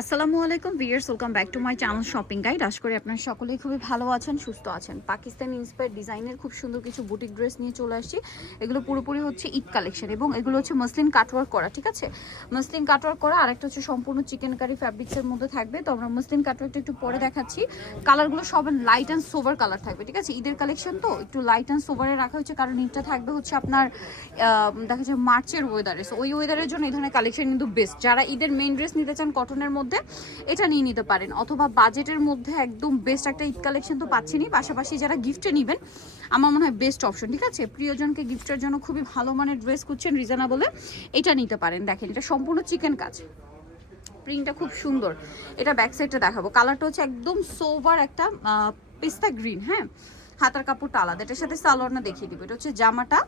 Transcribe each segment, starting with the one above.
আসসালামু আলাইকুম viewers welcome back to my channel shopping guide. আশা করি আপনারা সকলেই খুবই ভালো আছেন, সুস্থ আছেন। পাকিস্তান ইন্সপায়ার ডিজাইনের খুব সুন্দর কিছু বুটিক ড্রেস নিয়ে চলে আসছি। এগুলো পুরোপুরি হচ্ছে ঈদ কালেকশন এবং এগুলো হচ্ছে মসলিন কাটওয়ার্ক করা, ঠিক আছে? মসলিন কাটওয়ার্ক করা আর একটা হচ্ছে সম্পূর্ণ চিকেন কারি ফ্যাব্রিক্সের মধ্যে থাকবে। তো আমরা মসলিন কাটওয়ার্কটা একটু পরে দেখাচ্ছি। কালারগুলো সব লাইট অ্যান্ড সোভার কালার থাকবে, ঠিক আছে? ঈদের কালেকশন তো একটু লাইট অ্যান্ড সোভারে রাখা হচ্ছে কারণ ঈদটা থাকবে হচ্ছে আপনার দেখা যাচ্ছে মার্চের ওয়েদারে সো ওই ওয়েদারের জন্য এই ধরনের কালেকশন কিন্তু বেস্ট যারা ঈদের মেইন ড্রেস নিতে চান কটনের মধ্যে এটা নিয়ে নিতে পারেন। অথবা বাজেটের মধ্যে একদম বেস্ট একটা ঈদ কালেকশন তো পাচ্ছেনই। পাশাপাশি যারা গিফটে নেবেন, আমার মনে হয় বেস্ট অপশন ঠিক আছে? প্রিয়জনকে গিফটের জন্য খুবই ভালো মানের ড্রেস খুঁজছেন রিজনেবলে এটা নিতে পারেন। দেখেন, এটা সম্পূর্ণ চিকেন কাজ। প্রিন্টটা খুব সুন্দর। এটা ব্যাক সাইডটা দেখাবো। কালারটা হচ্ছে একদম সোভার একটা পিস্তা গ্রিন হ্যাঁ? হাতার কাপড়টা আলাদা এটার সাথে সালোয়ারটা দেখিয়ে দিব। এটা হচ্ছে জামাটা।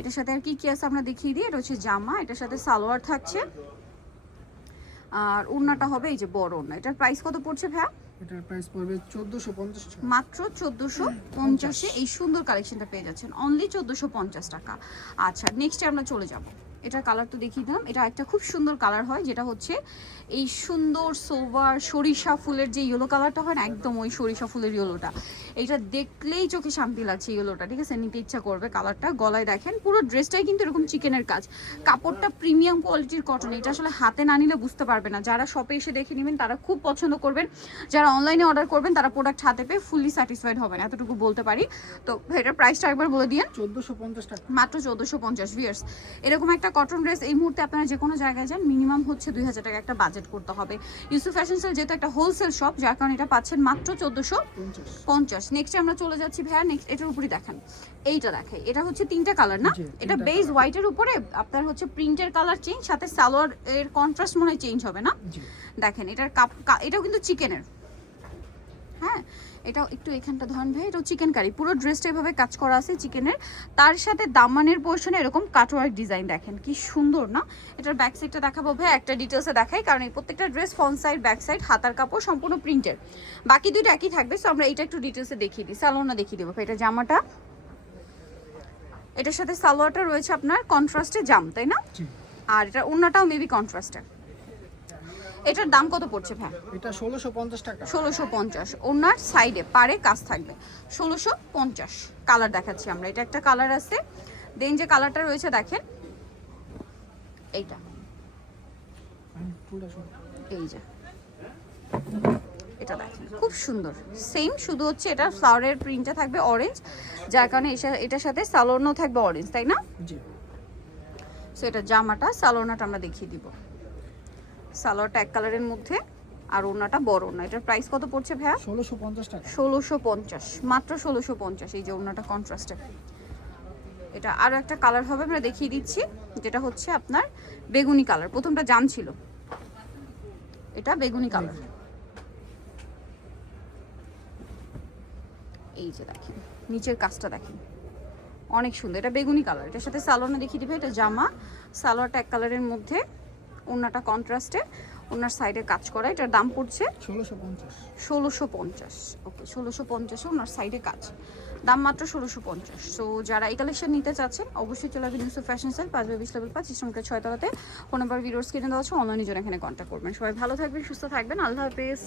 এটার সাথে আর কি কি আছে আমরা দেখিয়ে দিই? এটা হচ্ছে জামা। এটার সাথে সালোয়ার থাকছে। আর ওড়নাটা হবে এই যে বড় ওড়না এটার প্রাইস কত পড়ছে ভাইয়া? এটার প্রাইস পড়বে মাত্র চোদ্দোশো পঞ্চাশে এই সুন্দর কালেকশনটা পেয়ে যাচ্ছেন। অনলি চোদ্দশো পঞ্চাশ টাকা। আচ্ছা নেক্সটে আমরা চলে যাব। এটার কালার তো দেখিয়ে দিলাম। এটা একটা খুব সুন্দর কালার হয় যেটা হচ্ছে এই সুন্দর সোভার সরিষা ফুলের যে ইয়েলো কালারটা হয় না একদম ওই সরিষা ফুলের ইয়েলোটা এটা দেখলেই চোখে শান্তি লাগছে ইয়েলোটা ঠিক আছে? নিতে ইচ্ছা করবে কালারটা গলায় দেখেন পুরো ড্রেসটাই কিন্তু এরকম চিকেনের কাজ। কাপড়টা প্রিমিয়াম কোয়ালিটির কটন এটা আসলে হাতে না নিলে বুঝতে পারবে না। যারা শপে এসে দেখে নেবেন তারা খুব পছন্দ করবেন। যারা অনলাইনে অর্ডার করবেন তারা প্রোডাক্ট হাতে পেয়ে ফুললি স্যাটিসফাইড হবেন এতটুকু বলতে পারি। তো এটার প্রাইসটা একবার বলে দিয়ে চোদ্দোশো পঞ্চাশ টাকা। মাত্র চোদ্দোশো পঞ্চাশ ভিয়ার্স এরকম একটা কটন ড্রেস এই মুহূর্তে আপনারা যে কোনো জায়গায় যান মিনিমাম হচ্ছে দুই হাজার টাকা একটা বাজেট করতে হবে। ইউসুফ ফ্যাশন সেল যেহেতু একটা হোলসেল শপ যার কারণে এটা পাচ্ছেন মাত্র চোদ্দোশো পঞ্চাশ। নেক্সট আমরা চলে যাচ্ছি ভাইয়া নেক্সট এটার উপরই দেখেন। এইটা দেখে এটা হচ্ছে তিনটা কালার না? এটা বেস হোয়াইটের উপরে আপনার হচ্ছে প্রিন্টের কালার চেঞ্জ সাথে সালোয়ার এর কন্ট্রাস্ট মনে হয় চেঞ্জ হবে না? দেখেন এটার কাপ এটাও কিন্তু চিকেনের হ্যাঁ এটাও একটু এখানটা ধরেন ভাই এটাও চিকেন কারি পুরো ড্রেসটা এভাবে কাজ করা আছে চিকেনের তার সাথে দামানের পোর্শনে এরকম কাটওয়ার্ক ডিজাইন দেখেন কি সুন্দর না? এটার ব্যাক সাইডটা দেখাবো ভাই একটা ডিটেলসে দেখাই কারণ এই প্রত্যেকটা dress front side back side হাতার কাপড় সম্পূর্ণ প্রিন্টের বাকি দুইটা একই থাকবে সো আমরা এটা একটু ডিটেলসে দেখিয়ে দিই সালোয়ারটা দেখিয়ে দেবো ভাই এটা জামাটা। এটার সাথে সালোয়ারটা রয়েছে আপনার কন্ট্রাস্টে জাম তাই না? আর এটা অন্যটাও মেবি কন্ট্রাস্টের এটার দাম কত পড়ছে ভাই? এটা ষোলোশো পঞ্চাশ টাকা। ষোলোশো পঞ্চাশ। ওনার সাইডে পারে কাজ থাকবে। ষোলোশো পঞ্চাশ। কালার দেখাচ্ছি আমরা। এটা একটা কালার আছে। দেন যে কালারটা রয়েছে দেখেন। এইটা। এই যে। এটা দেখেন। খুব সুন্দর। সেম শুধু হচ্ছে এটা ফ্লাওয়ারের প্রিন্টটা থাকবে অরেঞ্জ যার কারণে এটার সাথে সালোয়ারও থাকবে অরেঞ্জ তাই না? জি। সো এটা জামাটা সালোয়ারটা আমরা দেখিয়ে দিব। সালোয়ারটা এক কালারের মধ্যে আর ওনাটা বড় ওনা এটার প্রাইস কত পড়ছে ভাইয়া? ষোলোশো পঞ্চাশ টাকা। ষোলোশো পঞ্চাশ। মাত্র ষোলোশো পঞ্চাশ এই যে ওনাটা কন্ট্রাস্টে এটা আরও একটা কালার হবে আমরা দেখিয়ে দিচ্ছি যেটা হচ্ছে আপনার বেগুনি কালার প্রথমটা জাম ছিল। এটা বেগুনি কালার এই যে দেখেন নিচের কাজটা দেখেন। অনেক সুন্দর এটা বেগুনি কালার এটার সাথে সালোয়ারটা দেখিয়ে দিবে এটা জামা। সালোয়ারটা এক কালারের মধ্যে ওনাটা কন্ট্রাস্টে ওনার সাইডে কাজ করা এটার দাম পড়ছে ষোলোশো পঞ্চাশ। ষোলোশো পঞ্চাশ। ওকে ষোলোশো পঞ্চাশে ওনার সাইডে কাজ। দাম মাত্র ষোলোশো পঞ্চাশ। সো যারা এই কালেকশন নিতে চাচ্ছেন অবশ্যই চলে আসবেন ইউসুফ ফ্যাশন সেল পাঁচ বিশ লেভেল পাঁচ ইসলামকে ছয় তলাতে ফোন নাম্বার ভিডিওস কিনে দেওয়া আছে অনলাইনে জন্য এখানে কন্ট্যাক্ট করবেন। সবাই ভালো থাকবেন সুস্থ থাকবেন। আল্লাহ হাফেজ।